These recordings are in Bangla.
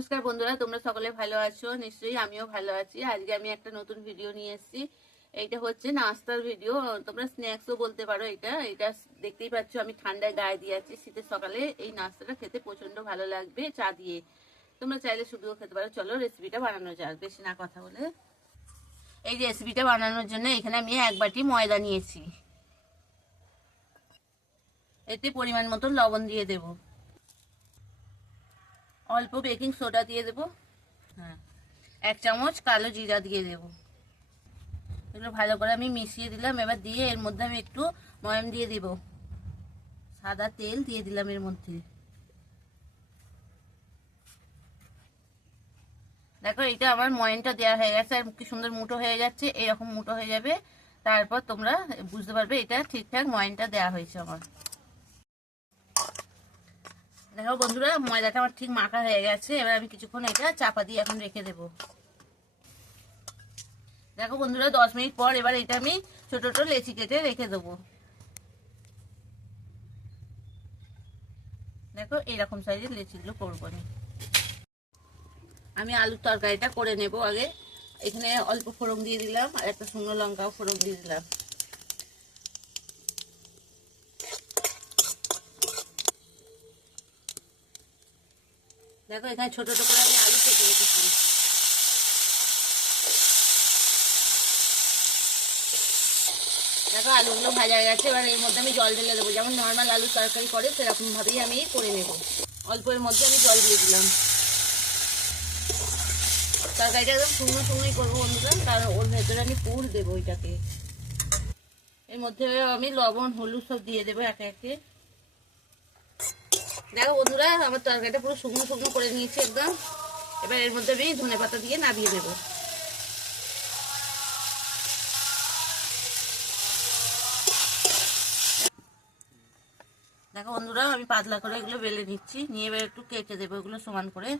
নমস্কার বন্ধুরা, তোমরা সকলে ভালো আছো? নিশ্চয়ই আমিও ভালো আছি। আজকে আমি একটা নতুন ভিডিও নিয়ে এসেছি। এইটা হচ্ছে নাস্তার ভিডিও তোমরা স্ন্যাক্সও বলতে পারো এটা। এটা দেখতেই পাচ্ছ, আমি ঠান্ডায় গায়ে দিয়ে আছি শীতের সকালে। এই নাস্তাটা খেতে প্রচণ্ড ভালো লাগবে চা দিয়ে। তোমরা চাইলে শুধুও খেতে পারো। চলো রেসিপিটা বানানো যাক। বেশি না কথা বলে। এই রেসিপিটা বানানোর জন্য এখানে আমি এক বাটি ময়দা নিয়েছি। এতে পরিমাণ মতো লবণ দিয়ে দেবো। অল্প বেকিং সোডা দিয়ে দেবো। হ্যাঁ এক চামচ কালো জিরা দিয়ে দেবো। এগুলো ভালো করে আমি মিশিয়ে দিলাম। এবার দিয়ে এর মধ্যে আমি একটু ময়াম দিয়ে দিব। সাদা তেল দিয়ে দিলাম এর মধ্যে। দেখো এটা আমার ময়নটা দেওয়া হয়ে গেছে। আর কি সুন্দর মুটো হয়ে যাচ্ছে। এরকম মুটো হয়ে যাবে। তারপর তোমরা বুঝতে পারবে, এটা ঠিকঠাক ময়নটা দেওয়া হয়েছে আমার। দেখো বন্ধুরা, ময়দাটা আমার ঠিক মাখা হয়ে গেছে। এবার আমি কিছুক্ষণ এটা চাপা দিয়ে এখন রেখে দেব। দেখো বন্ধুরা, দশ মিনিট পর এবার এটা আমি ছোট ছোট লেচি কেটে রেখে দেবো। দেখো এরকম সাইজের লেচিগুলো করব আমি। আমি আলুর তরকারিটা করে নেব আগে। এখানে অল্প ফোড়ন দিয়ে দিলাম, আর একটা শুকনো লঙ্কাও ফোড়ন দিয়ে দিলাম। দেখো, এখানে ছোট ছোট করে আমি আলু কেটে রেখেছি। দেখো, আলুগুলো ভাজা গেছে, এবার এর মধ্যে আমি জল ঢেলে দেবো। যেমন নর্মাল আলুর তরকারি করে, সেরকম ভাবেই আমি করে নেব। অল্প এর মধ্যে আমি জল দিয়ে দিলাম। তরকারিটা একদম শুকনো শুকনোই করব বন্ধুরা, কারণ ওর ভেতরে আমি পুর দেবো ওইটাকে। এর মধ্যে আমি লবণ, হলুদ সব দিয়ে দেবো একে একে। দেখো বন্ধুরা, আমার তরকারিটা পুরো শুকনো শুকনো করে নিয়েছি একদম। এবার এর মধ্যে আমি ধনে পাতা দিয়ে নাবিয়ে দেবো দেখো বন্ধুরা, আমি পাতলা করে এগুলো বেলে নিচ্ছি। নিয়ে এবার একটু কেটে দেবো এগুলো সমান করে।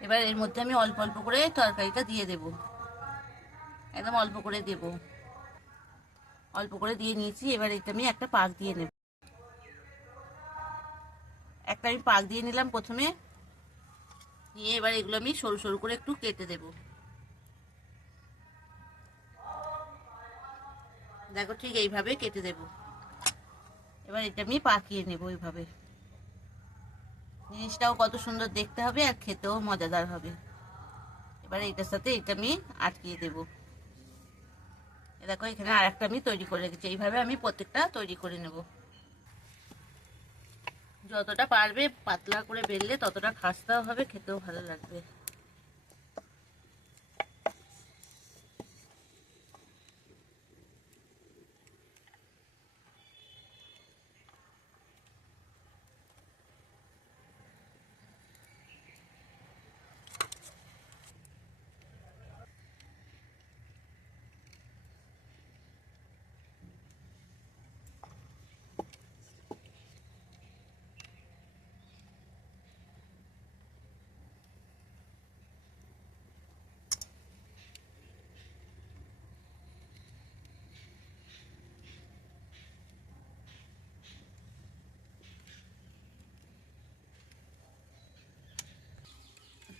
এবার এর মধ্যে আমি অল্প অল্প করে তরকারিটা দিয়ে দেব। একদম অল্প করে দেব। অল্প করে দিয়ে নিয়েছি, এবার এটা আমি একটা পাক দিয়ে নেব। একটা আমি পাক দিয়ে নিলাম প্রথমে। নিয়ে এবার এগুলো আমি সরু সরু করে একটু কেটে দেব। দেখো ঠিক এইভাবে কেটে দেব। এবার এটা আমি পাকিয়ে নেব এইভাবে। জিনিসটাও কত সুন্দর দেখতে হবে আর খেতেও মজাদার হবে। এবার এটার সাথে এটা আমি আটকিয়ে দেব। দেখো, এখানে আর একটা আমি তৈরি করে রেখেছি। এইভাবে আমি প্রত্যেকটা তৈরি করে নেব। যতটা পারবে, পাতলা করে বেললে ততটা খাস্তাও হবে, খেতেও ভালো লাগবে।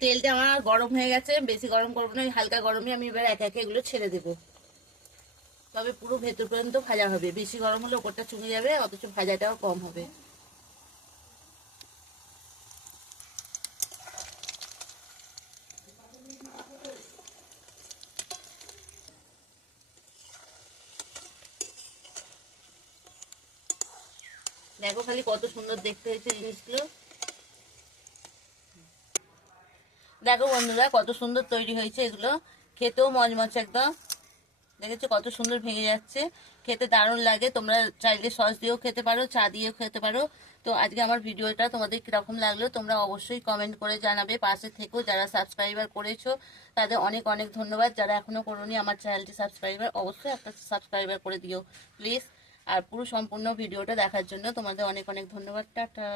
তেলটা আমার গরম হয়ে গেছে, বেশি গরম করব না হালকা গরমে আমি এবার একে একে এগুলো ছেড়ে দেবো। তবে পুরো ভেতর পর্যন্ত ভাজা হবে, বেশি গরম হলে ওপরটা চুঙে যাবে, অথচ ভাজাটাও কম হবে। দেখো খালি কত সুন্দর দেখতে হয়েছে জিনিসগুলো। দেখো বন্ধুরা, কত সুন্দর তৈরি হয়েছে এগুলো। খেতেও মজমচ একদম। দেখেছ কত সুন্দর ভেঙে যাচ্ছে। খেতে দারুণ লাগে, তোমরা চাইলে সস দিয়েও খেতে পারো, চা দিয়েও খেতে পারো। তো আজকে আমার ভিডিওটা তোমাদের কীরকম লাগল, তোমরা অবশ্যই কমেন্ট করে জানাবে। পাশে থেকেও যারা সাবস্ক্রাইবার করেছ, তাদের অনেক অনেক ধন্যবাদ। যারা এখনও করোনি, আমার চ্যানেলটি সাবস্ক্রাইবার অবশ্যই একটা সাবস্ক্রাইবার করে দিও প্লিজ আর পুরো সম্পূর্ণ ভিডিওটা দেখার জন্য তোমাদের অনেক অনেক ধন্যবাদ। টাটা।